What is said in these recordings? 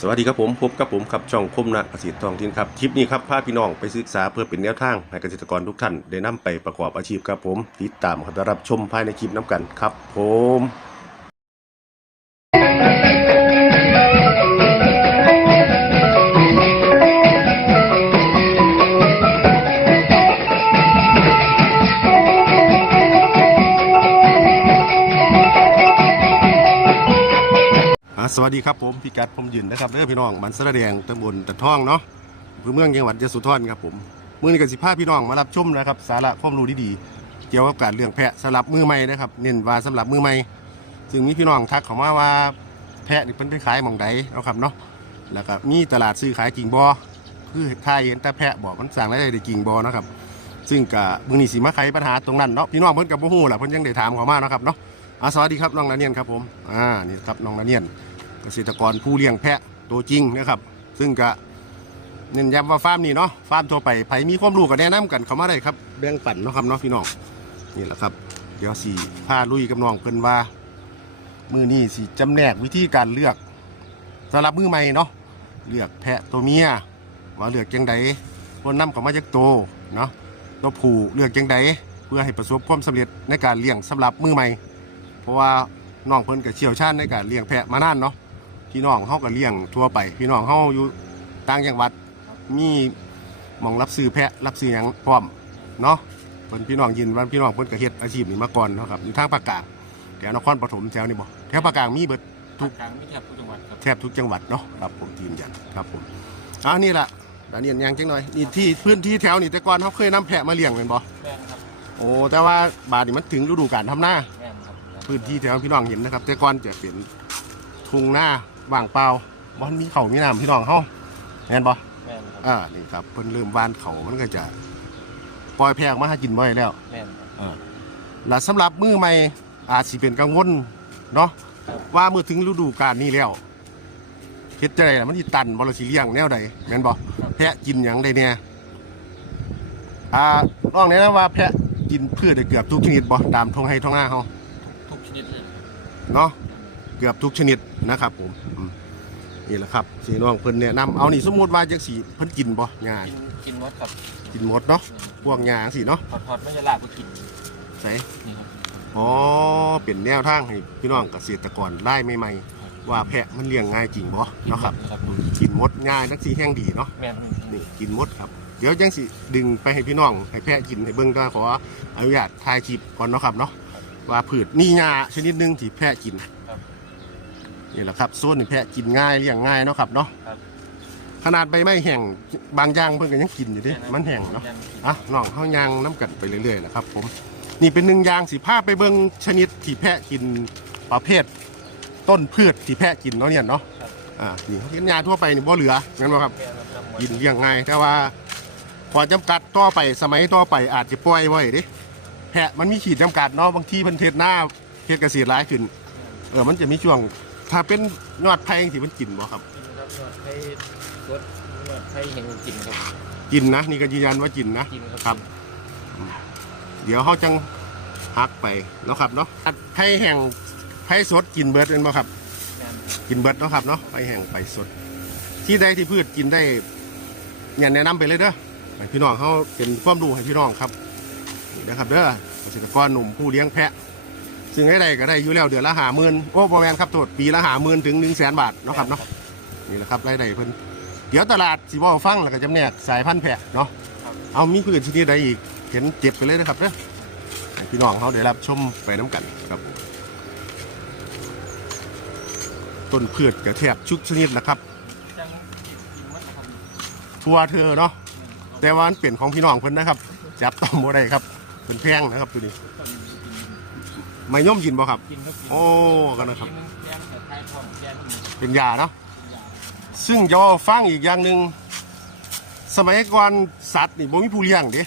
สวัสดีครับผมพบกับผมครับช่องคมนะเกษตรทองทินครับคลิปนี้ครับพาพี่น้องไปศึกษาเพื่อเป็นแนวทางให้เกษตรกรทุกท่านได้นำไปประกอบอาชีพครับผมติดตามครับรับชมภายในคลิปน้ำกันครับผม สวัสดีครับผมพี่กัดผมยืนนะครับเด้อพี่น้องมันสระแดงตำบลตะท่องเนาะอำเภอเมืองจังหวัดยะโสธรครับผมมื้อนี้ก็สิพาพี่น้องมารับชมนะครับสาระความรู้ดีๆเกี่ยวกับการเลี้ยงแพะสำหรับมือใหม่นะครับเน้นว่าสำหรับมือใหม่ซึ่งมีพี่น้องทักเข้ามาว่าแพะนี่เพิ่นไปขายหม่องใดเนาะครับเนาะแล้วก็มีตลาดซื้อขายจริงบ่คือถ้าเห็นแต่แพะบอกมันสั่งได้ได้จริงบ่เนาะครับซึ่งก็มื้อนี้สิมาไขปัญหาตรงนั้นเนาะพี่น้องเพิ่นก็บ่ฮู้ล่ะเพิ่นยังได้ถามเข้ามาเนาะครับเนาะอ่าสวัสดีครับน้องนาเนียนครับผมอ่านี่ครับน้องนาเนียน เกษตรกรผู้เลี้ยงแพะตัวจริงนะครับ ซึ่งก็เน้นย้ำว่าฟาร์มนี่เนาะฟาร์มทั่วไปใครมีความรู้ก็แนะนำกันเข้ามาได้ครับแบ่งปันเนาะครับเนาะพี่น้องนี่แหละครับ เดี๋ยวสีพาลุยกับน้องเพิ่นว่า มือนี่สีจำแนกวิธีการเลือกสำหรับมือใหม่เนาะเลือกแพะตัวเมียว่าเลือกจังใดคนนำเข้ามาจากโตเนาะตัวผู้เลือกจังใดเพื่อให้ประสบความสำเร็จในการเลี้ยงสำหรับมือใหม่ เพราะว่าน้องเพิ่นก็เชี่ยวชาญในการเลี้ยงแพะมานานเนาะ พี่น้องเฮาก็เลี้ยงทั่วไป พี่น้องเฮาอยู่ต่างจังหวัดมีหมองรับซื้อแพะรับซื้อหยังพร้อมเนาะเพิ่นพี่น้องยินว่าพี่น้องเพิ่นก็เฮ็ดอาชีพนี้มาก่อนเนาะครับอยู่ทางภาคกลางแถวนครปฐมแถวนี้บ่แถวภาคกลางมีเบิด ทุกทางไม่แทบทุกจังหวัดครับ แทบทุกจังหวัดเนาะครับผมยืนยันครับผมอ่านี่ล่ะดาเนียนยังจังหน่อยนี่ที่พื้นที่แถวนี้แต่ก่อนเขาเคยนำแพะมาเลี้ยงแม่นบ่แม่นครับ โอ้แต่ว่าบาดนี้มันถึงฤดูกาลทำนาแม่นครับพื้นที่แถวพี่น้องเห็นนะครับ แต่ก่อนจะเป็นทุ่งหน้า ว่างเปล่าบอนมีเขามีน้ำพี่น้องเขาเห็นบ่แม่นครับอ่านี่ครับเพิ่นเริ่มวานเขามันก็จะปล่อยแพกมาหากินบ่อยแล้วแม่นครับ อ่าและสำหรับมือใหม่อาจสิเป็นกังวลเนาะว่าเมื่อถึงฤดูกาลนี้แล้วเฮ็ดจังไดล่ะมันสิตันบ่ล่ะสิเลี้ยงแนวใดแม่นบ่แพะกินหยังได้เนี่ยอ่าน้องแนะนำว่าแพะกินพืชได้เกือบทุกชนิดบ่ตามท้องไร่ท้องนาเฮาทุกชนิดเลยเนาะ เกือบทุกชนิดนะครับผมอืมนี่แหละครับสีน้องเพิ่นแนะนำเอานี่สมมติว่าจังสีเพิ่นกินบ่งากินกินมดครับกินหมดเนาะพวกงาสิเนาะถอดถอดไม่จะลากไปกินใส่นี่ครับ อ๋อเป็นแนวทางให้พี่น้องเกษตรกรไล่ใหม่ๆว่าแพะมันเลี้ยงง่ายจริงบ่เนาะครับครับกินหมดง่ายนักสีแห้งดีเนาะ แม่นนี่กินหมดครับ เดี๋ยวจังสิดึงไปให้พี่น้องให้แพะกินให้เบิ่งได้ขออนุญาตถ่ายคลิปก่อนเนาะครับเนาะว่าพืชนี่งาชนิดหนึงที่แพะกินครับ นี่แหละครับโซนนี่แพะกินง่ายเลี้ยงง่ายเนาะครับเนาะครับ ขนาดใบไม้แห้งบางอย่างเพิ่นก็ยังกินอยู่เดิมันแห้งเนาะแม่อะน้องเฮายางน้ำกันไปเรื่อยๆนะครับ ผม นี่เป็นหนึ่งอย่างสิพาไปเบิ่งชนิดที่แพะกินประเภท ต้นพืชที่แพะกินเนาะเนี่ยเนาะอ่านี่เขากินยาทั่วไปนี่บ่เหลืองั้นบ่ครับแม่นครับหมดกินเลี้ยงง่ายแต่ว่าขอจำกัดต่อไปสมัยต่อไปอาจจะปล่อยไว้เดิแพะมันมีขีดจำกัดเนาะบางทีเพิ่นเทศหน้าเฮ็ดเกษตรหลายขึ้น เออมันจะมีช่วง ถ้าเป็นยอดไผ่ที่มันกินบ่ครับ กินครับนวดไทยรสนวดไทยเห็นกินครับกินนะ นี่ก็ยืนยันว่ากินนะ กินครับครับ เดี๋ยวเขาจังพักไปเนาะครับเนาะไผ่แห้งไผ่สดกินเบิดเป็นบ่ครับแม่นครับกินเบิดเนาะครับเนาะไผ่แห้งไผ่สด ที่ใดที่พืชกินได้อย่าแนะนำไปเลยเด้อให้พี่น้องเขาเป็นความรู้ให้พี่น้องครับนี่นะครับเด้อเกษตรกรหนุ่มผู้เลี้ยงแพะ ซึ่งไอ้ใดก็ได้อยู่แล้วเดือนละหาหมื่นโอ้ประมาณครับโทษปีละหาหมื่นถึงหนึ่งแสนบาทเนาะครับเนาะนี่แหละครับรายได้เพิ่นเดี๋ยวตลาดสีบ่ฟังแล้วก็จำแนกสายพันธุ์แพะเนาะครับเอามีพืชชนิดใดอีกเห็นเจ็บไปเลยนะครับเด้อให้พี่น้องเขาได้รับชมไปน้ำกันครับผมต้นพืชกระแทบชุกชนิดนะครับจังกินกินมดนะครับทั่วเธอเนาะแต่ว่ามันเปลี่ยนของพี่น้องเพิ่นนะครับ จับต้องบ่ได้ครับเป็นแพงนะครับตัวนี้ ไม่ย่อมกินบ่ครับ กินครับกินโอ้กันนะครับ กิแกงแต่ไทยทองแกงนี่เป็นยาเนาะเป็นยาซึ่งจะว่าฟังอีกอย่างหนึ่งสมัยก่อนสัตว์นี่บ่มีผู้เลี้ยงเด้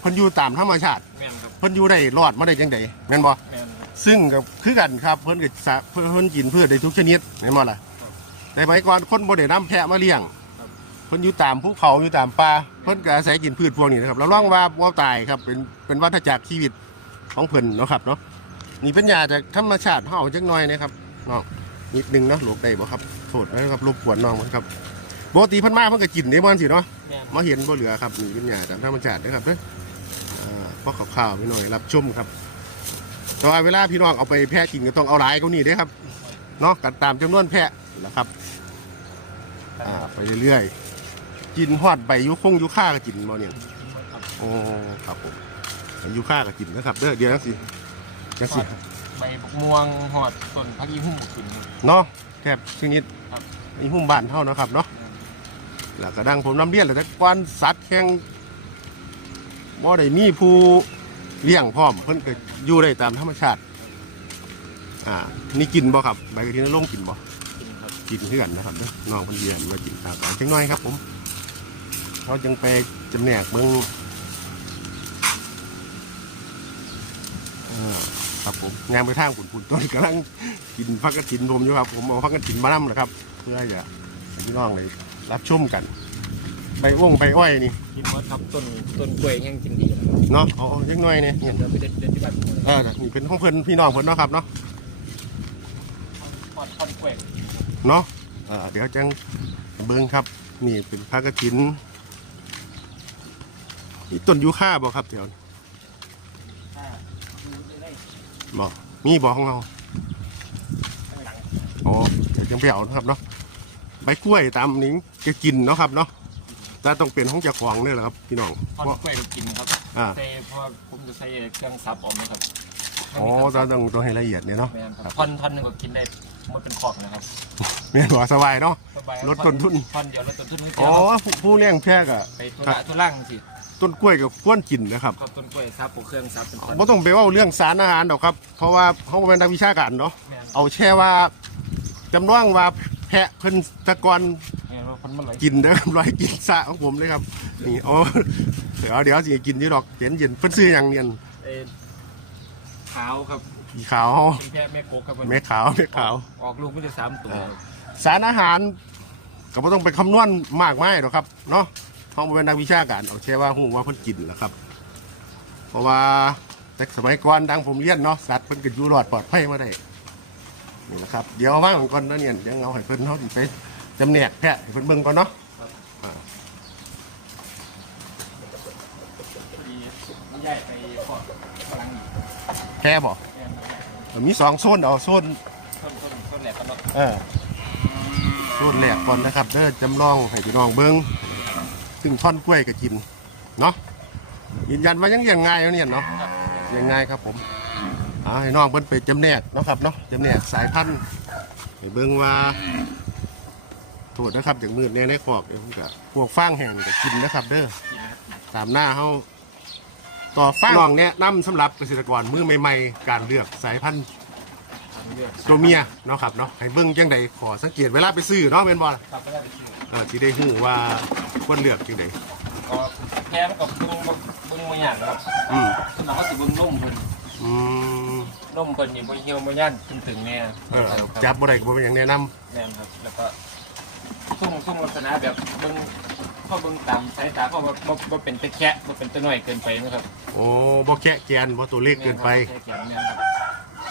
เพิ่นอยู่ตามธรรมชาติแม่นครับเพิ่นอยู่ได้รอดมาได้จังไดแม่นบ่แม่นครับ ซึ่งก็คือกันครับเพิ่นก็สะเพิ่นเพิ่นกินพืชได้ทุกชนิดแม่นบ่ล่ะครับแต่สมัยก่อนคนบ่ได้นำแพะมาเลี้ยงครับ เพิ่นอยู่ตามภูเขาอยู่ตามป่าเพิ่นก็อาศัยกินพืชพวกนี้นะครับแล้วลองว่าบ่ตายครับเป็นเป็นวัฏจักรชีวิตของเพิ่นเนาะครับเนาะ นี่เป็นยาจากธรรมชาติเฮาจักหน่อยนะครับเนาะนิดนึงเนาะหลบได้บ่ครับโทษนะครับรบกวนน้องมันครับปกติเพันมาเพิ่นก็กินได้บ่สิเนาะแม่นมาเห็นบ่เหลือครับนี่เป็นหญ้าตามธรรมชาตินะครับเด้ออ่าพอข่าวๆพี่น้อยรับชมครับแต่ว่าเวลาพี่น้องเอาไปแพะกินก็ต้องเอาหลายกว่านี้เด้อครับเนาะกันตามจำนวนแพะนะครับอ่าไปเรื่อยๆกินฮอดใบยุคงยุค่าก็กินบ่เนี่ยครับโอ้ครับผมยุค่าก็กินนะครับเด้อเดี๋ยวจังสิ จังสิ ใบบักม่วงหอดต้นพักอีหุ่มกินครับเนาะแทบชนิดครับมีหุ้มบ้านเท่าเนาะครับเนาะแล้วก็ดังผมนำเรียนเลยแต่กวนสัตว์แข่งบ่ได้มีผู้เลี้ยงพร้อมเพิ่นก็อยู่ได้ตามธรรมชาติ อ่า นี่กินบ่ครับใบกระทินลงกินบ่ กินครับกินเพื่อนนะครับเด้อน้องเพิ่นเรียนมากินข้าวกันจังน้อยครับผมเขาจึงไปจำแนกเบิ่งอ่า ครับผมงานไปทางปุ่นปุ่นต้นกำลังกินพักกระถินผมอยู่ครับผมเอาพักกระถินมานํแหละครับเพื่อจะให้พี่น้องเลยรับชมกันใบอ้วงใบอ้อยนี่กินหมดครับต้นต้นกล้วยแห้งกินดีนะครับเนาะเอาเอาจังน้อยเนี่ยเนี่ยเดี๋ยวไปเด็ดเด็ดที่บ้านผมเออนี่เป็นของเพิ่นพี่น้องเพิ่นเนาะครับเนาะหอดท่อนกล้วยเนาะเออเดี๋ยวจังเบิ่งครับ นี่เป็นพักกระถินนี่ต้นยูคาบ่ครับเดี๋ยวอ่าดูได้ บ่มีบ่ของเราข้างหลังอ๋อเดี๋ยวจังไปเอานะครับเนาะใบกล้วยตามนี้จะกินเนาะครับเนาะแต่ต้องเป็นของเจ้าของเนี่ยแหละครับพี่น้องท่อนเพราะกล้วยกินครับอ่าแต่เพราะว่าผมจะใช้เครื่องซับออกนะครับอ๋อเราต้องต้องให้ละเอียดเนี่ยเนาะแม่นครับท่อนท่อนหนึงก็กินได้หมดเป็นขอบนะครับแม่นบ่สบายเนาะสบายลดต้นทุนท่อนเดียวลดต้นทุนไม่อ๋เกี่อยวครับผู้ผู้เลี้ยงแพะก็ไปทุระทุล่างสิ ต้นกล้วยกับควรกินนะครับครับต้นกล้วยซับปลูกเครื่องซับเป็นท่อนไม่ต้องไปเว่าเรื่องสารอาหารดอกครับ เพราะว่าเขาเป็นนักวิชาการเนาะแม่นเอาแช่ว่าจำลองว่าแพะเพิ่นแตะกอนแม่นว่าคนมันไหลกินเด้อครับร้อยกินสะของผมเลยครับนี่โอ้เดี๋ยวเดี๋ยวสิกินที่ดอกเย็นเย็นเพิ่นซื้ออย่างเนียนเอ่อขาวครับสีขาวเป็นแพะแม่โกกครับนแม่ขาวแม่ขาว ออกลูกไม่ได้สามตัวอ่าสารอาหารก็ไม่ต้องไปคำนวณมากมายหรอกครับเนาะ เขาเป็นนักวิชาการเอาแช่ว่าหูว่าเพิ่นกินแหละครับ เพราะว่าแต่สมัยก่อนดังผมเรียนเนาะสัตว์เพิ่นก็อยู่รอดปลอดภัยมาได้นี่แหละครับ เดี๋ยวว่างก่อนนะเนี่ยยังเอาให้เพิ่นเขาดิไปจำแนกแพะให้เพิ่นเบิ่งก่อนเนาะพอดีมันใหญ่ไปพอดพลังอีกแพะบ่แม่นครับเออมีสองโซนเอาโซนต้นต้นต้นแหลกกันเนาะ เออโซนแรกก่อนนะครับเด้อจำลองให้พี่น้องเบิ่ง ซึ่งท่อนกล้วยก็กินเนาะยืนยันว่ายังเลี้ยังง่ายแล้วเนี่ยเนาะครับยังไงครับผมเอาให้น้องเพิ่นไปจำแนกเนาะครับเนาะจำแนกสายพันธุ์ให้เบิ่งว่าโทษนะครับอย่างมืดเนี่ยในขอกเดี๋ยวผมก็พวกฟางแห้งก็กินนะครับ เด้อตามหน้าเฮาต่อฟางน้องแนะนำสำหรับเกษตรกรมือใหม่ๆ การเลือกสายพันธุ์ตัวเมียเนาะครับเนาะให้เบิ่งจังใดขอสังเกตเวลาไปซื้อเนาะแม่นบ่ล่ะครับก็ได้ไปซื้อ เออสิได้ฮู้ว่าควรเลือกจังใดก็แพ้มันกับเบิ้งเบิ้งมาอย่างครับอืมสมัครก็สิเบิ้งนุ่มเพิ่นอืมนุ่มเพิ่นอยู่บนเหี่ยวมาย่านตึงตึงๆแน่เออครับจับบ่ได้ก็บ่เป็นหยังแนะนำแม่นครับ แล้วก็ทุ่งทุ่งลักษณะแบบเบิ้งพอเบิ้งตามสายตาเพราะว่าบ่บ่เป็นตะแคะบ่เป็นตะน้อยเกินไปนะครับโอ้บ่แคะแกนบ่ตัวเล็กเกินไปแม่นครับแม่นครับ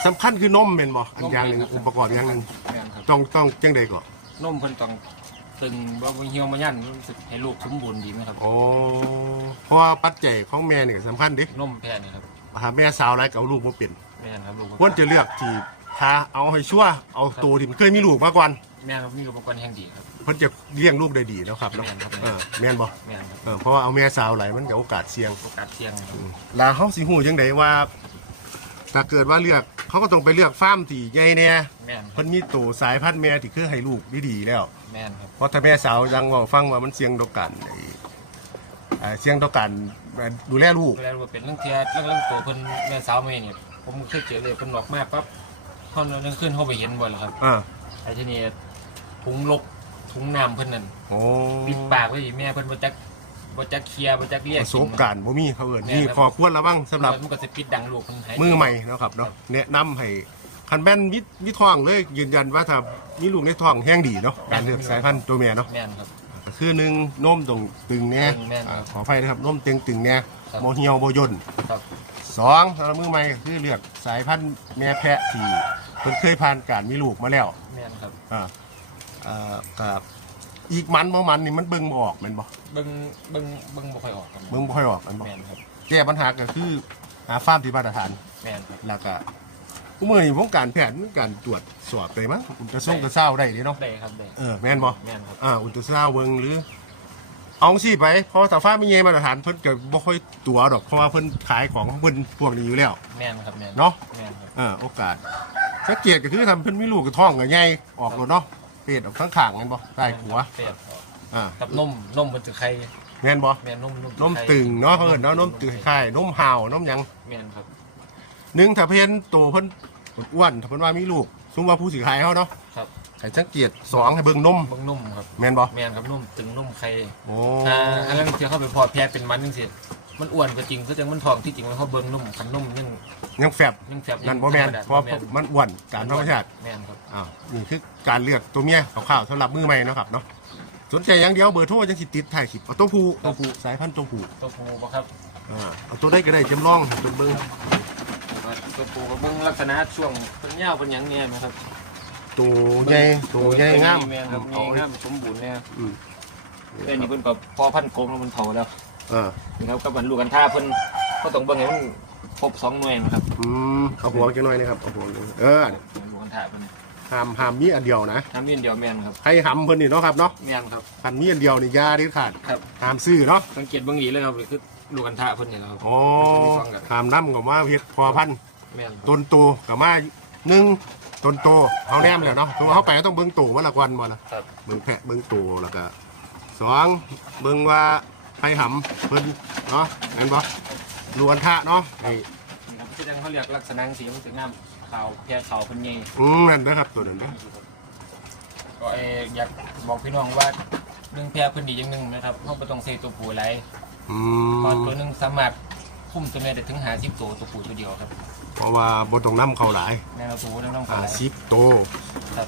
สำคัญคือนมเป็นบ่อันอย่างหนึ่งอุปกรณ์อย่างหนึ่งแม่นครับ ต้องต้องจังใดก่อนนุ่มเพิ่นต้อง ตึงบ่บ่เหี่ยวมาย่านรู้สึกให้ลูกสมบูรณ์ดีไหมครับโอ้เพราะว่าปัจจัยของแม่นี่ก็สำคัญเดินมแพ้นี่ครับหาแม่สาวหลายก็เอาลูกบ่เป็นแม่นครับลูกควรจะเลือกที่ถ้าเอาให้ชัวร์เอาตัวที่มันเคยมีลูกมาก่อนแม่นครับมีอุปกรณ์แห่งดีครับ เพิ่นจะเลี้ยงลูกได้ดีเนาะครับเนาะแม่นครับ เออแม่นบ่แม่นครับเออเพราะว่าเอาแม่สาวหลายมันก็โอกาสเสี่ยง โอกาสเสี่ยงครับแลาเฮาสิฮู้จังไดว่า ถ้าเกิดว่าเลือกเขาก็ต้องไปเลือกฟาร์มที่ใหญ่แน่แม่นครับ เพิ่นมีตัวสายพันธุ์แม่ที่คือให้ลูกดีๆแล้วแม่นครับเพราะถ้าแม่สาวยังบอกฟังว่ามันเสี่ยงต่อการไอ้เอ่อเสี่ยงต่อการดูแลลูกดูแลว่าเป็นเรื่องเทียเรื่องเรื่องตัวเพิ่นแม่สาวแม่เนี่ยผมเคยเจอเลยเพิ่นออกมาปั๊บเขาเรื่องขึ้นเขาไปเห็นบ่ล่ะครับอ่าไอ้ที่นี่ถุงลกถุงน้ำเพิ่นนั่นโอ้ปิดปากไว้อีแม่เพิ่นบ่จักบ่จักเคลียร์บ่จักเรียกประสบการณ์บ่มีเขาเอิ้นแม่นี่ครับขอควรระวังสำหรับ มันก็สิปิดดังลูกเพิ่นหาย มือใหม่เนาะครับเนาะแนะนำให้ คันแม่นมิมิท้องเลยยืนยันว่าถ้ามีลูกในท้องแห้งดีเนาะการเลือกสายพันธุ์ตัวแม่เนาะแม่นครับก็คือหนึ่งนมตรงตึงแน่ตึงแม่นอ่าขออภัยนะครับนมเต็งตึงแน่ครับ โมเหี่ยวโมย่นครับสองสำหรับมือใหม่ก็คือเลือกสายพันธุ์แม่แพะที่เพิ่นเคยผ่านการมีลูกมาแล้ว แม่นครับอ่าอ่ากับอีกมันบ่มันนี่มันเบิ่งบ่ออกแม่นบ่เบิ่งเบิ่งเบิ่งบ่ค่อยออกครับเบิ่งบ่ค่อยออกแม่นบ่แม่นครับแก้ปัญหาก็คือหาฟาร์มที่มาตรฐาน แม่นครับแล้วก็ ผู้มือนี่วงการแพทย์มีการตรวจสอบได้มั้งอุลตราซาวด์กระเซ้าได้เด้เนาะได้ครับได้เออแม่นบ่แม่นครับอ่าอุลตราซาวด์เบิ่งหรือเอาสิไปเพราะถ้าฟ้าไม่เงมาตรฐานเพิ่นก็บ่ค่อยตัวดอกเพราะว่าเพิ่นขายของของเพิ่นพวกนี้อยู่แล้ว แม่นครับแม่นเนาะ แม่นครับ เออโอกาสสังเกตก็คือทำเพิ่นมีลูกกับท้องก็ใหญ่ออกแล้วเนาะเป็ดออกทั้งข้างแม่นบ่ใต้หัวเป็ดอ่ากับนมนมมันจะไข่แม่นบ่แม่นนมนมนมตึงเนาะเขาเอิ้นเนาะนมตึงคล้ายๆนมห่าวนมหยัง แม่นครับ หนึ่งถ้าเพิ่นโตเพิ่นอ้วนถ้าเพิ่นว่ามีลูกสมมุติว่าผู้สิขายเฮาเนาะครับ ให้สังเกตสองให้เบิ่งนมเบิ่งนมครับ แม่นบ่แม่นครับนมตึงนมไข่โอ้อ่าอันนั้นที่เขาไปพอแพ้เป็นมันจังซี่มันอ้วนก็จริงก็จังมันท้องที่จริงมันเขาเบิ่งนมคันนมยังยังแฟบยังแสบนั่นบ่แม่นธรรดเพราะแม่นมันอ้วนตามธรรมชาติ แม่นครับอ้าวนี่คือการเลือกตัวเมียคร่าวๆสำหรับมือใหม่เนาะครับเนาะสนใจอย่างเดียวเบอร์โทรจังสิติดถ่ายคลิปเอาตัวผู้ตัวผู้สายพันธุ์ตัวผู้ตัวปูบ่ครับอ่าเอาตัวได้ก็ได้จำลองให้เป็นเบิ่ง ตัวปูก็เบิ่งลักษณะช่วงเพิ่นยาวเพิ่นหยังเนี่ยไหมครับตัวใหญ่ตัวใหญ่งามแม่นครับใหญ่งามสมบูรณ์เนี่ยอืมแต่นี่เพิ่นก็พอพันโกงแล้วมันเฒ่าแล้วเออนี่ครับกับบรรลุกันท่าเพิ่นเขาต้องเบิ่งให้มันครบสองหน่วยนะครับอืมเอาหัวจังหน่อยนะครับเอาหัวจังเออบรรลุกันท่าเพิ่นห้ามห้ามมีอันเดียวนะทำมีอันเดียวแม่นครับให้หำเพิ่นนี่เนาะครับเนาะแม่นครับคันมีอันเดียวนี่อยาเด็ดขาดครับ ห้ามซื้อเนาะสังเกตเบิ่งดีเลยครับนี่คือ ลูกกันท่าเพิ่นนี่แหละครับ อ๋อมีสองกันห้ามน้ำกับว่าเฮ็ดพอพันธุ์แม่นครับต้นโตกับมาหนึ่งต้นโตเฮาแนมแล้วเนาะตัวเฮาไปก็ต้องเบิ่งโตวันละวันบ่ล่ะ ครับเบิ่งแพะเบิ่งโตแล้วก็สองเบิ่งว่าให้หำเพิ่นเนาะงั้นบ่ลวนทะเนาะไอ้นี่ครับที่จังเขาเรียกลักษณะสีมันจะงามขาวแพร่ขาวเพิ่นใหญ่อืมนั่นนะครับตัวนั้นเด้อก็เอ่ออยากบอกพี่น้องว่าหนึ่งแพร่เพิ่นดีอย่างหนึงนะครับเฮาบ่ต้องใส่ตัวปูหลาย อืเพราะมตัวหนึงสามารถคุมตัวเมียได้ถึง50ตัวตัวปูตัวเดียวครับเพราะว่าบ่ต้องนํเข้าหลายแม่เราตัวนั้นต้องอ่าขายสิบโตครับ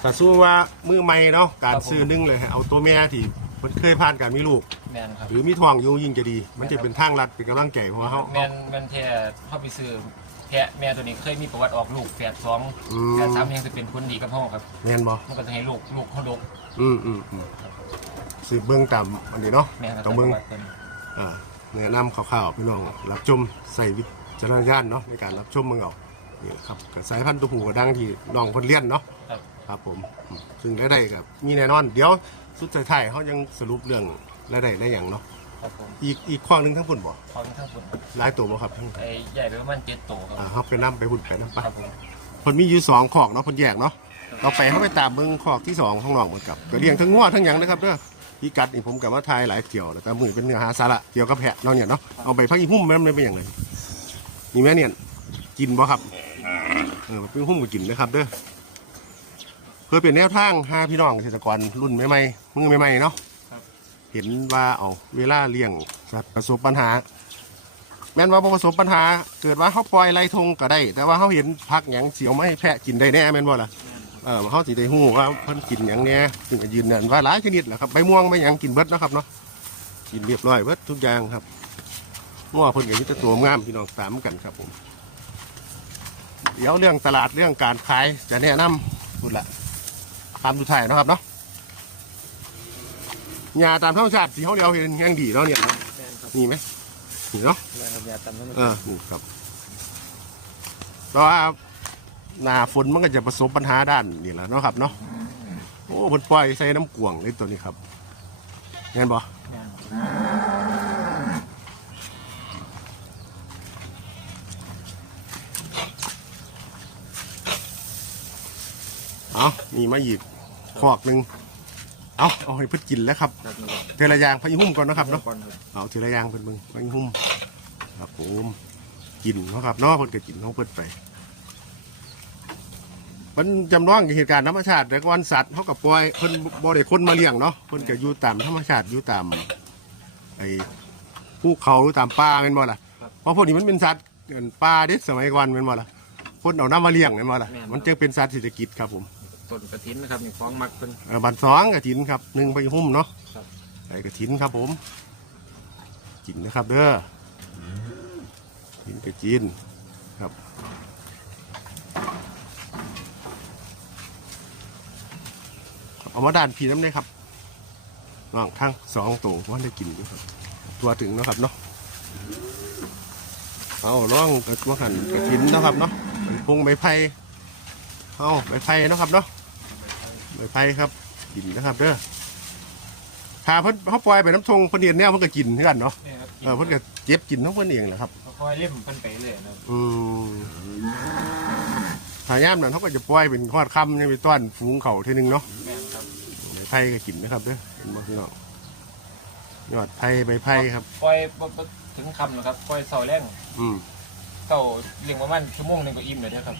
แต่สู้ว่ามือใหม่เนาะการครับผม ซื้อหนึงเลยให้เอาตัวแม่ที่เพิ่นเคยผ่านการมีลูก แม่นครับ หรือมีท้องอยู่ยิ่งจะดี มันจะเป็นทางลัดเป็นกำลังใจเพราะว่าเฮาแม่นแม่นแท้เฮาไปซื้อแพะแม่ตัวนี้เคยมีประวัติออกลูกแฝดสองอืม แฝดสามยังจะเป็นคนดีกับเฮาครับ แม่นบ่มันก็จะให้ลูกลูกเขาดกอืมอืมอืมสืบเบิ่งตามอันนี้เนาะแม่นครับต้องเบิ่งประวัติเพิ่น อ่าแนะนำคร่าวๆพี่น้องรับชมใส่วิจารณญาณเนาะในการรับชมมึงเอานี่แหละครับกับสายพันธุ์ตัวผู้ก็ดังที่น้องเพิ่นเลี้ยนเนาะครับ ครับผมอืมซึ่งรายได้กับมีแน่นอน เดี๋ยวสุดท้ายๆเขายังสรุปเรื่องรายได้ได้อย่างเนาะครับผมอีกอีกข้อหนึงทั้งพุ่นบ่พร้อมทั้งฝุ่นหลายตัวบ่ครับทั้งไอ้ใหญ่ไปประมาณเจ็ดโตครับอ่าเขาไปนํไปหุ่นไปนํไป ครับผมเพิ่นมีอยู่สองขอกเนาะเพิ่นแยกเนาะเราไปเขาไปตามเบิ่งขอกที่สองของน้องเหมือนกับก็เลี้ยงทั้งงัวทั้งหยังนะครับเด้อ พี่กัดนี่ผมกับว่าทายหลายเกี่ยวแล้วก็มือเป็นเนื้อหาสาระเกี่ยวกับแพะเนาะเนี่ยเนาะเอาไปพักอีหุ่มแม่นเป็นอย่างไรนี่แม่เนี่ยกินบ่ครับเออเป็นหุ่มก็กินนะครับเด้อเพื่อเป็นแนวทางหาพี่น้องเกษตรกรรุ่นใหม่ๆมือใหม่ๆเนาะเห็นว่าเอาเวลาเลี้ยงสัตว์ประสบปัญหา แม้นว่าบ่ประสบปัญหา เกิดว่าเขาปล่อยไรทงก็ได้ แต่ว่าเขาเห็นพักหยังเสียวไม่แพะกินได้แน่แม่นบ่ล่ะ เออเขาสิได้ฮู้ว่าเพิ่นกินหยังแน่ซึ่งก็ยืนยันว่าหลายชนิดแหละครับใบม่วงใบหยังกินเบิดนะครับเนาะกินเรียบร้อยเบิดทุกอย่างครับงัวเพิ่นก็มีแต่ตัวงามพี่น้องตามกันครับผมเดี๋ยวเรื่องตลาดเรื่องการขายจะแนะนำพูดละตามสุดท้ายเนาะครับเนาะยาตามธรรมชาติที่เขาเดียวเห็นยังดีเนาะเนี่ยแม่นครับมีไหมนี่เนาะแม่นครับยาตำน้ำมันเออนี่ครับเพราะว่า หนาฝนมันก็จะประสบปัญหาด้านนี่แหละเนาะครับเนาะโอ้เพิ่นปล่อยใส่น้ำกวางเลยตัวนี้ครับเห็นบ่แม่นเอามีมาอีกขอกหนึ่งเอาเอาให้เพิ่นกินแล้วครับครับนี่เทละอยางพะยุหุ่มก่อนเนาะครับเนาะก่อนครับเอาเทละอยางเพิ่นเบิ่งพะยุหุ่มครับผมกินเนาะครับเนาะเพิ่นก็กินของเพิ่นไป มันจำลองเหตุการณ์ธรรมชาติแต่ก่อนสัตว์เขากับปล่อยเพิ่นบ่ได้คนมาเลี้ยงเนาะเพิ่นก็อยู่ตามธรรมชาติอยู่ตามไอ้ภูเขาหรือตามป่าแม่นบ่ล่ะเพราะพวกนี้มันเป็นสัตว์เอิ่นป่าเด็กสมัยก่อนแม่นบ่ล่ะคนเอาน้ำมาเลี้ยงแม่นบ่ล่ะมันจึงเป็นสัตว์เศรษฐกิจครับผมต้นกระถินนะครับนี่ของมักเพิ่น เอ่อบัตรสองกระถินครับหนึ่งไปหุ้มเนาะครับใส่กระถินครับผมกินนะครับเด้อกินกระจินครับ เอาเอามาด้านพีน้ำเลยครับน้องทั้งสองตัวว่าได้กินอยู่ครับตัวถึงเนาะครับเนาะเอาน้องกระตัวหันกระถินเนาะครับเนาะพุงใบไผ่เอาใบไผ่เนาะครับเนาะใบไผ่ครับกินนะครับเด้อถ้าเพิ่นเขาปล่อยไปน้ำทงเพิ่นเดียนแนวเพิ่นก็กินเท่ากันเนาะเนี่ยครับเออเพิ่นก็เจ็บกินของเพิ่นเองแหละครับเขาคอยเล่มเพิ่นไปเรื่อยนะครับอืมถ้ายามนั้นเขาก็จะปล่อยเป็นทอดคำยังไปต้อนฝูงเขาทีนึงเนาะแม่นครับใบ ไผ่ก็กินนะครับเด้อเห็นบ่พี่น้องยอดไผ่ใบไผ่ครับ ปล่อยบ่บ่ถึงคำหรอกครับปล่อยเสาแรงอืมเสาเลี้ยงประมาณชั่วโมงหนึงก็อิ่มเลยนะครับ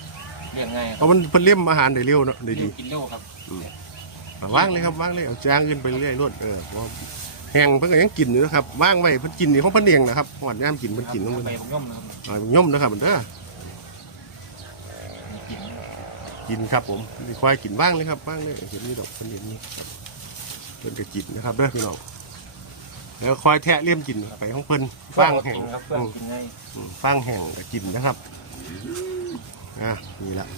เลี้ยงง่ายคเพรับราะมันเพิ่นเลี้ยมอาหารได้เร็วเนาะได้ดีกินเร็วครับอะว่างเลยครับว่างเลยเอาจ้างขึ้นไปเรื่อยๆรวดเออเพราะแห้งเพิ่นก็ยังกินอยู่นะครับว่างไว้เพิ่นกินนี่ของเพิ่นเองนะครับหอดยามกินเพิ่นกินของเพิ่นไปผมย่อมนะครับอ่าย่อมนะครับเด้อกินกินครับผมมีควายกินว่างเลยครับว่างเลยเห็นนี่ดอกเพิ่นเห็นนี่ครับ เพิ่นก็กินนะครับเด้อพี่น้องแล้วควายแทะเลี่ยมกินไปของเพิ่นฟางแห้งกินครับเพื่อนอืมกินง่ายอืมฟางแห้งก็กินนะครับอะนี่ละ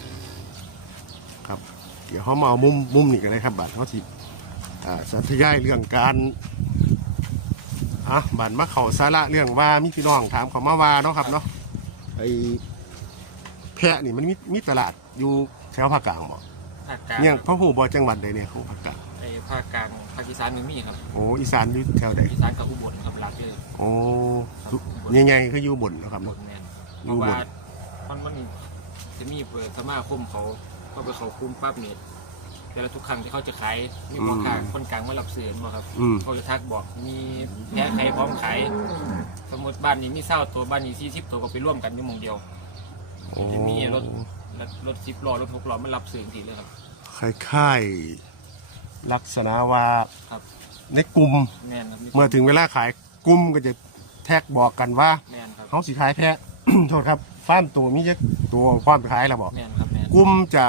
ครับ เดี๋ยวเขามาเอามุมมุมนี่กันเลยครับบัตรเขาทีอ่าสัตยายเรื่องการอะบัตรมาเขาสาระเรื่องว่ามีพี่น้องถามเขามาว่าเนาะครับเนาะไอแพะนี่มันมีมีตลาดอยู่แถวภาคกลางบ่ภาคกลางเนี่ยพระหูบ่จังหวัดใดเนี่ยของภาคกลางไอ้ ภาคกลางภาคอีสานมันมีครับโอ้อีสานอยู่แถวใดอีสานกับอุบลครับหลักเลยโอ้ครับยังไงคืออยู่บนเนาะครับ อุบเนาะลแม่นอเพยู่ราะบว่านมันมันจะมีเปิดสมาคมเขาก็ไปเขาคุมปั๊บเนี่ยแต่ละทุกครั้งที่เขาจะขายมีพ่อค้าคนกลางมารับซื้อบ่ครับ อืม เขาจะทักบอกมีแพ้ใครพร้อมขายสมมติบ้านนี้มีเศร้าตัวบ้านนี้สี่สิบตัวก็ไปร่วมกันอยู่หมองเดียวโอ้จะมีรถแล้วรถสิบล้อรถหกล้อมันรับซื้อทีเลยครับ คล้ายๆ ลักษณะว่าครับ ในกลุ่มแม่นครับเมื่อถึงเวลาขายกลุ่มก็จะแท็กบอกกันว่าแม่นครับเขาสิขายแพะ โทษครับฟาร์มตัวมีจะตัวความขายแล้วบอกแม่นครับแม่นกลุ่มจะ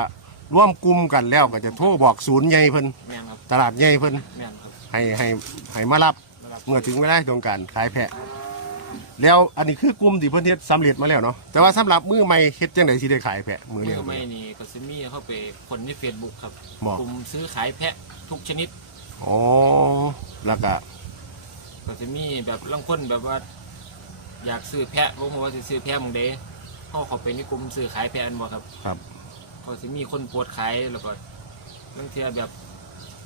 ร่วมกลุ่มกันแล้วก็จะโทรบอกศูนย์ใหญ่เพิ่นแม่นครับตลาดใหญ่เพิ่นแม่นครับให้ให้ให้มารับมารับเมื่อถึงเวลาต้องการขายแพะ แล้วอันนี้คือกลุ่มที่เพิ่นเฮ็ดสำเร็จมาแล้วเนาะแต่ว่าสำหรับมือใหม่เฮ็ดจังไดสิได้ขายแพะมือเมื่เลี้ยงอไม่นี่ก็ซิมีเข้าไปคนในเฟซบุ๊กครับบอก กลุ่มซื้อขายแพะ ทุกชนิดอ๋อแล้วก็ก็จะมีแบบลังคนแบบว่า อยากซื้อแพะผมบอกว่าจะซื้อแพะหมองเดเขาเขาไปในกลุ่มซื้อขายแพะอันบ่ครับครับก็จะมีคนโพสต์ขายแล้วก็บางทีแบบ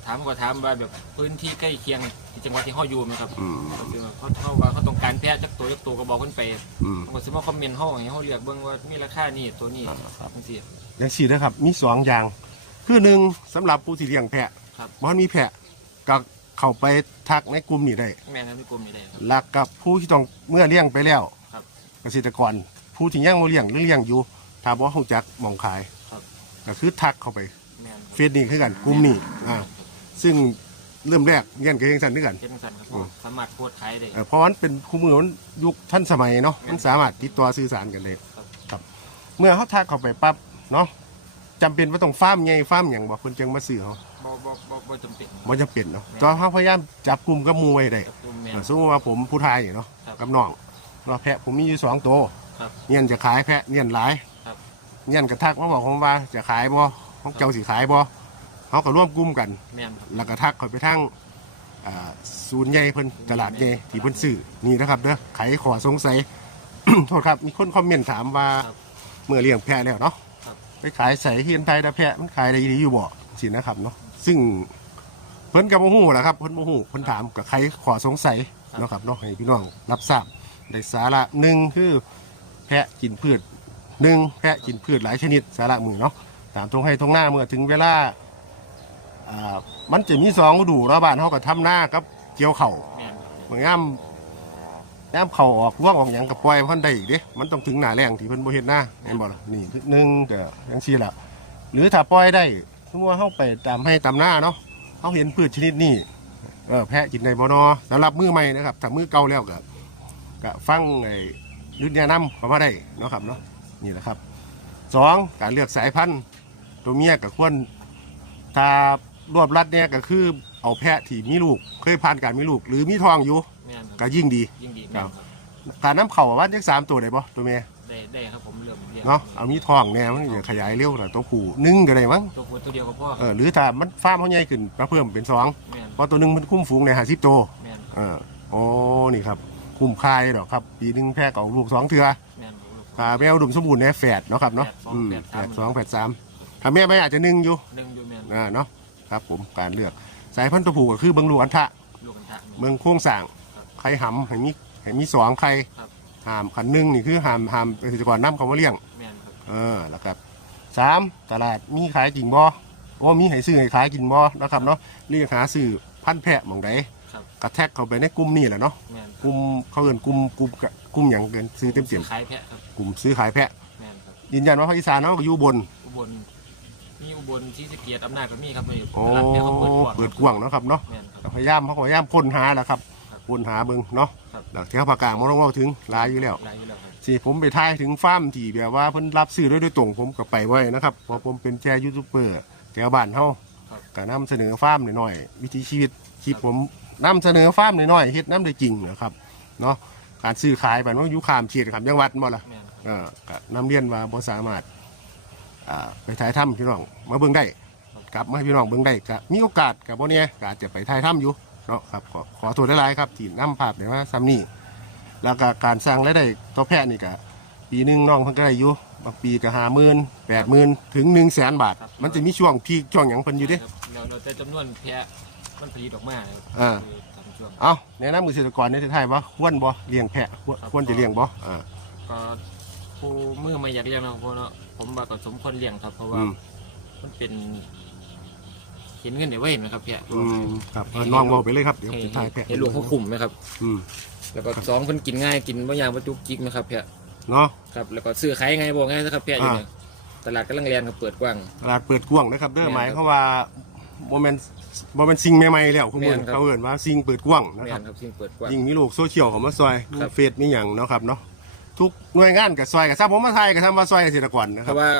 ถามก็ถามว่าแบบพื้นที่ใกล้เคียงที่จังหวัดที่เขาอยู่ไหมครับอืม ก็คือว่าเขาเขาว่าเขาต้องการแพะจักตัวจักตัวก็บอกคนไปอืมมันก็สิมาคอมเมนต์เขาอย่างเงี้ยเขาเลือกเบิ่งว่ามีราคานี่ตัวนี้ครับ จังซี่ อย่างสี่นะครับ มีสองอย่าง คือหนึ่งสำหรับผู้ที่เลี้ยงแพะ ครับบ่มีแพะก็เข้าไปทักในกลุ่มนี้ได้แม่นครับมีกลุ่มนี้ได้ครับ หลักกับผู้ที่ต้องเมื่อเลี้ยงไปแล้วครับเกษตรกร ผู้ที่ยังบ่เลี้ยงหรือเลี้ยงอยู่ถ้าบ่ฮู้จักหมองขายครับ ก็คือทักเข้าไปแม่นครับเฟซนี่คือกันกลุ่มนี้อ่าซึ่งเริ่มแรกเรียนกันเองสั่นด้วยกันเช่นกันครับอืมสามารถโพสต์ขายได้ เอ่อเพราะมันเป็นคู่มือมันยุคทันสมัยเนาะมันสามารถติดต่อสื่อสารกันได้ครับครับเมื่อเขาทักเข้าไปปั๊บเนาะ จำเป็นว่าต้องฟาร์มไงฟาร์มอย่างบอกคนจังมาซื้อเขาบ่บ่บ่บ่จำเป็น บ่จะเป็นเนาะแตอนเขาพยายามจับกลุ่มกับหมูไว้ได้ครับกลุ่มแม่นเออสมมติว่าผมผู้ชายเนาะครับกับน้องเนาะแพะผมมีอยู่สองตัวครับเนี่ยจะขายแพะเนี่ยหลายครับ เนี่ยกระทักมาบอกผมว่าจะขายบ่ของเจ้าสิขายบ่เขาก็ร่วมกลุ่มกัน แม่นครับแล้วก็ทักเขาไปทางอ่าศูนย์ใหญ่เพิ่นตลาดใหญ่ที่เพิ่นซื้อนี่นะครับเด้อไขขอสงสัย โทษครับมีคนคอมเมนต์ถามว่าครับเมื่อเลี้ยงแพะแล้วเนาะครับ ไปขายใส่เฮียนไทยแต่แพะมันขายได้ดีอยู่บ่สินะครับเนาะซึ่งเพิ่นกับโมหูแหละครับเพิ่นโมหูเพิ่นถามกับใครขอสงสัยเนาะครับเนาะให้พี่น้องรับทราบได้สาระหนึ่งคือแพะกินพืชหนึ่งแพะกินพืชหลายชนิดสาระมือเนาะตามตรงให้ตรงหน้าเมื่อถึงเวลาอ่ามันจะมีสองฤดูเนาะบ้านเขาก็ทำหน้ากับเกี่ยวเข่าวแม่นครับเหมือนงาม งามเข่าออกร่วงออกอย่างกับปล่อยมันได้อีกเด้มันต้องถึงหนาแรงที่เพิ่นบ่เฮ็ดหน้าเห็นบ่ล่ะนี่หนึ่งแต่จังซี่ล่ะหรือถ้าปล่อยได้สมมติว่าเฮาไปตามให้ตามหน้าเนาะเฮาเห็นพืชชนิดนี้เออแพะกินได้บ่เนาะสำหรับมือใหม่นะครับถ้ามือเก่าแล้วก็ก็ฟังไอ้ยุทธยานำเข้ามาได้เนาะครับเนาะนี่แหละครับสองการเลือกสายพันธุ์ตัวเมียก็ควรถ้ารวบรัดเนี่ยก็คือเอาแพะที่มีลูก เคยผ่านการมีลูก หรือมีทองอยู่ แม่นครับก็ยิ่งดี ยิ่งดีครัแม่บนครับ การน้ำเข่าว่าจักสามตัวได้ปะตัวเมียได้ได้ได้ครับผมเริ่มเลี้ยงเนาะเอามีทองแน่มันจะขยายเร็วแต่ตัวผู้หนึ่งก็ได้มั้งตัวผู้ตัวเดียวก็พอเออหรือถ้ามันฟาร์มเขาใหญ่ขึ้นก็เพิ่มเป็นสองแม่นเพราะตัวหนึ่งมันคุ้มฝูงในหาสิบตัว แม่นเออโอ้นี่ครับ คุ้มค่ายหรอกครับ ปีหนึงแพร่เก่าลูกสองเถื่อแม่นลูก ปลาแมวดุมสมบูรณ์เนี่ยแฝดเนาะครับเนาะแฝดสองอืมแฝแฝดดสามสองแฝดสามถ้าแม่ไม่อาจจะหนึ่งอยู่หนึ่งอยู่แม่นอ่าเนาะครับผมการเลือกสายพันธุ์ตัวผู้ก็คือเบิงลูกอันทะลูกกันทะแม่นเมืองโค้งสร้างครับ ไข่หำให้มีให้มีสองไข่ครับหามขันหนึ่งนี่คือหามหามเกษตรกรน้ำเขามาเลี้ยง แม่นครับเออแล้วครับสามตลาดมีขายจริงบ่โอ้มีให้ซื้อให้ขายกินบ่นะครับเนาะเรียกหาซื้อพันธุ์แพะหมองใดครับกระแทกเข้าไปในกลุ่มนี่แหละเนาะแม่นกลุ่มเขาเอินกลุ่มกลุ่มกลุ่มอย่างเกินซื้อเต็มเต็มขายแพะครับๆกลุ่มซื้อขายแพะแม่นครับยืนยันว่าภาคอีสานเนาะก็อยู่บนอุบลมีอุบลที่สะเกียรติอำนาจก็มีครับเลยโอ้ร้านเนี่ยเขาเปิดกว้างเปิดกว้างเนาะครับเนาะแม่นครับพยายามเขาก็พยายามค้นหาแหละครับ ครับค้นหาเบิ่งเนาะครับหลักแถวภาคกลางมาต้องเว่าถึงหลายอยู่แล้วหลายอยู่แล้วครับ สิผมไปทายถึงฟาร์มที่แบบว่าเพิ่นรับซื้อด้วยโดยตรงผมก็ไปไว้นะครับเพราะผมเป็นแค่ยูทูบเบอร์แถวบ้านเฮาครับ ก็นำเสนอฟาร์มหน่อยๆวิถีชีวิตคลิปผมนำเสนอฟาร์มหน่อยๆเฮ็ดน้ำได้จริงนะครับเนาะการซื้อขายไปว่าอยู่ข้ามเขตข้ามจังหวัดบ่ล่ะแม่นครับเออก็นำเรียนว่าบ่สามารถอ่าไปถ่ายถ้ำพี่น้องมาเบิ่งได้กลับมาให้พี่น้องเบิ่งได้ก็มีโอกาสกับบ่เนี่ยก็อาจจะไปถ่ายถ้ำอยู่ เนาะครับขอขอโทษหลายๆครับที่นำภาพได้ว่าซ้ำนี่แล้วก็การสร้างรายได้ต่อแพะนี่ก็ปีหนึงน้องเพิ่นก็ได้อยู่บางปีก็50,000 80,000ถึง100,000บาทมันจะมีช่วงพีคช่วงหยังเพิ่นอยู่เด้ ครับเราเราจะจำนวนแพะมันผลิตออกมาครับอ่า คือทำช่วง เอาแนะนำเกษตรกรในไทยว่าควรบ่เลี้ยงแพะควรครับ ควรจะเลี้ยงบ่อ่า ก็ผู้เมื่อไม่อยากเลี้ยงนะครับเพราะเนาะผมว่าก็สมควรเลี้ยงครับ เพราะอืว่ามมันเป็น เห็นเงินเดี๋ยวไว้นะครับแพะอืมครับเอาน้องเว้าไปเลยครับเดี๋ยวให้ไปถ่ายแพะให้ลูกเขาคุมไหมครับ อืมแล้วก็สองเพิ่นกินง่ายกินบ่ยางบ่จุกจิกนะครับแพะเนาะครับแล้วก็ซื้อขายง่ายบ่ง่ายนะครับแพะอยู่อ่าเนี่ยตลาดกำลังแรงครับเปิดกว้างตลาดเปิดกว้างนะครับเด้อแม่นหมายครับเขามว่าโมเมนต์โมเมนต์สิ่งใหม่ๆแล้วคุณผู้ชแม่มนครับเขาเอิ้นว่าสิ่งเปิดกว้างนะแม่ครับนครับสิ่งเปิดกว้างยิ่งมีโลกโซเชียลเข้ามาซอยมีครับเฟซมีหยังเนาะครับเนาะทุกหน่วยงานกับซอยกับถ้าผมมาไทยกับทำมาซอยเกษตรกรนะเพครับราะว่า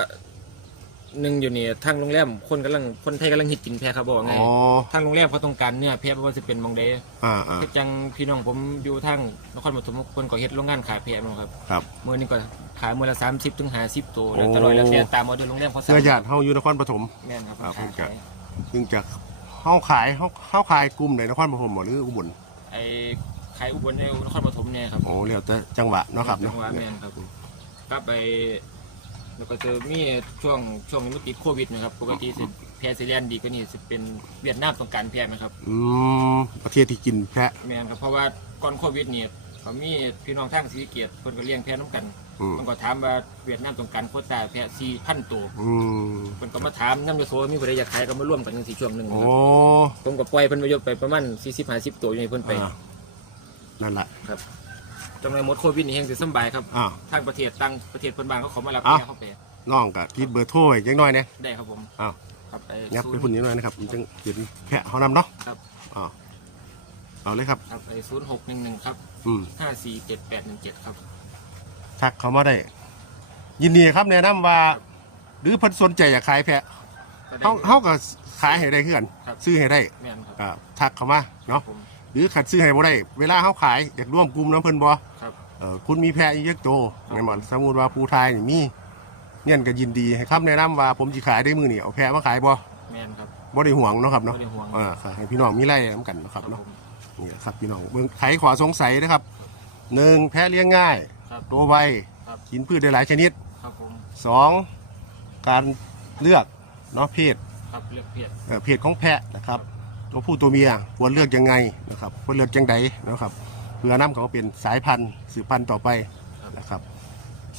หนึ่งอยู่นี่ทางโรงแรมคนกำลังคนไทยกำลังฮิตกินแพะครับบอกไงอ๋อ ทางโรงแรมเขาต้องการเนื้อแพะบ่ว่าจะเป็นหมองใดอ่าอ่าคือจังพี่น้องผมอยู่ทางนครปฐมคนก็เฮ็ดโรงงานขายแพะมาครับครับมื้อนี้ก็ขายมื้อละ30ถึง50ตัวแล้วโอ้ ตลอดแล้วแต่ตามออเดอร์โรงแรมเขาสั่เสื้อญาติเฮาอยู่นครปฐม แม่นครับครับขายครับขายซึ่งจากเฮาขายเฮาเฮาขายกลุ่มในนครปฐมบ่หรืออุบลไอ้ขายอุบลในนครปฐมเนี่ยครับ โอ้แล้วแต่จังหวะเนาะครับเนาะจังหวะแม่นครับกลับไป แล้วก็จะมีช่วงช่วงนี้มันติดโควิดนะครับ ปกติสิแพะสิเลียนดีกว่านี้สิเป็นเวียดนามต้องการแพะนะครับอืมประเทศที่กินแพะแม่นครับเพราะว่าก่อนโควิดเนี่ยเขามีพี่น้องทางศรีสะเกียรติเพิ่นก็เลี้ยงแพะน้ำกันอืมมันก็ถามว่าเวียดนามต้องการโควต้าแพะ4,000ตัวอืมเพิ่นก็มาถามนำโซมีผู้ใดอยากขายก็มาร่วมกันจังซี่ช่วงหนึงนะโอ้ครับผมก็ปล่อยเพิ่นไปยกไปประมาณ40 50ตัวอยู่ในเพิ่นไป อ่านั่นแหละ จังได๋หมดโควิดนี่แฮงสิสำบายครับอ่าทางประเทศต่างประเทศเพิ่นบ้านเขาขอมารับอะแพะเข้าไปน้องก็ติดเบอร์โทรไว้จังน้อยเนี่ยได้ครับผมอ้าวครับไอ้ยับศูไปนย์พุ่นนิดหน่อยนะครับมันจึงเห็นแพะเขานำเนาะครับอ่าเอาเลยครับ ครับไอ้0611ครับอืม547817ครับ ทักเขามาได้ ยินดีครับแนะนำว่า หรือเพิ่นสนใจอยากขายแพะก็ได้เขาเขาก็ขายให้ได้คือกัน ครับ ซื้อให้ได้แม่นครับก็ทักเขามาเนาะผม หรือขัดซื้อให้บ่ได้ เวลาเขาขายอยากร่วมกลุ่มน้ำเพิ่นบ่ครับ เออคุณมีแพะอีกเยอะโตครับไงมันสมมุติว่าผู้ทายนี่มีเนี่ยก็ยินดีให้คำแนะนำว่าผมสิขายได้มือนี่เอาแพะมาขายบ่แม่นครับบ่ได้ห่วงเนาะครับเนาะบ่ได้ห่วงเออค่ะให้พี่น้องมีไร่น้ำกันเนาะคครัรับบเนาะผมนี่แหละครับพี่น้องเบิ่งไขขอสงสัยนะครับหนึ่งแพะเลี้ยงง่ายครับโตไวครับ กินพืชได้หลายชนิดครับผมสองการเลือกเนาะเพศครับเลือกเพียรเอ่อเพศของแพะนะครับ ตัวผู้ตัวเมียควรเลือกยังไงนะครับควรเลือกจังใดนะครับเพื่อนำเขาเป็นสายพันธุ์สืบพันธุ์ต่อไปนะครับ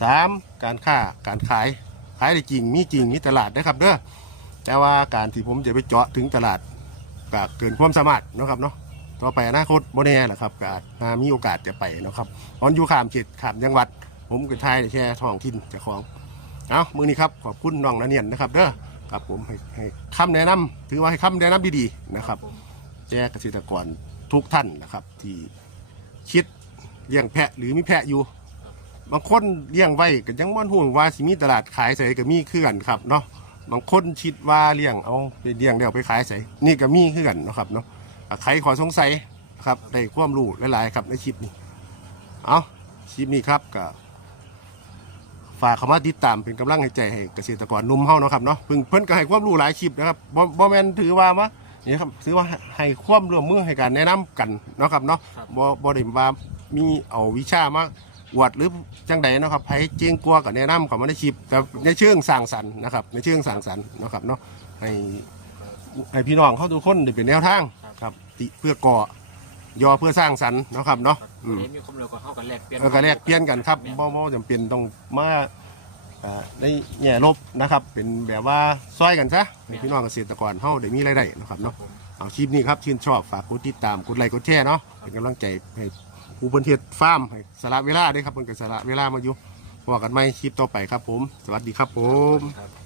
สามการค้าการขายขายได้จริงมีจริงมีตลาดนะครับเด้อแต่ว่าการที่ผมจะไปเจาะถึงตลาดก็เกินความสามารถนะครับเนาะต่อไปอนาคตโมแน่แหละครับก็อาจมีโอกาสจะไปนะครับตอนอยู่ขามเขตขามจังหวัด ผมก็ทายได้แค่ท้องถิ่นเจ้าของเอามือนี้ครับขอบคุณน้องนาเนียนนะครับเด้อ ครับผมให้ให้คำแนะนำถือว่าให้คำแนะนำดีๆนะครับผมแจ้เกษตรกรทุกท่านนะครับ ที่คิดเลี้ยงแพะหรือมีแพะอยู่ บางคนเลี้ยงไว้ก็ยังม่อนห่วงว่าสิมีตลาดขายใส่ก็มีคือกันครับเนาะบางคนคิดว่าเลี้ยงเอาไปเลี้ยงเดี๋ยวไปขายใส่นี่ก็มีคือกันเนาะครับเนาะอะใครขอสงสัยนะครับได้ความรู้หลายๆครับในคลิปนี้เอาคลิปนี้ครับก็ ฝากเข้ามาติดตามเป็นกำลังใจให้เกษตรกรหนุ่มเฮาเนาะครับเนาะเพิ่งเพิ่นก็ให้ความรู้หลายคลิปนะครับบ่บ่แม่นถือว่ามานี่ครับถือว่าให้ความร่วมมือให้การแนะนำกันเนาะครับเนาะครับบ่บ่ได้ว่ามีเอาวิชามาอวดหรือจังใดเนาะครับให้เจียงกลัวกับแนะนำเข้ามาในคลิปแต่ในเชิงสร้างสรรค์นะครับในเชิงสร้างสรรค์เนาะครับเนาะให้ให้พี่น้องเขาทุกคนได้เป็นแนวทางครับติเพื่อก่อ ยอเพื่อสร้างสรรค์เนาะครับเนาะอืมเดี๋ยวมีความเร็วก็เข้ากันแลกเปลี่ยนเออก็แลกเปลี่ยนกันครับบ่บ่จำเป็นต้องมาอ่าในแง่ลบนะครับ เป็นแบบว่าซอยกันซะให้พี่น้องเกษตรกรเฮาได้มีรายได้เนาะครับเนาะเอาคลิปนี้ครับชื่นชอบฝากกดติดตามกดไลค์กดแชร์เนาะเป็นกำลังใจให้ผู้เพิ่นเฮ็ดฟาร์มให้สละเวลาเด้ครับเพิ่นก็สละเวลามาอยู่พบกันใหม่คลิปต่อไปครับผม สวัสดีครับผมครับ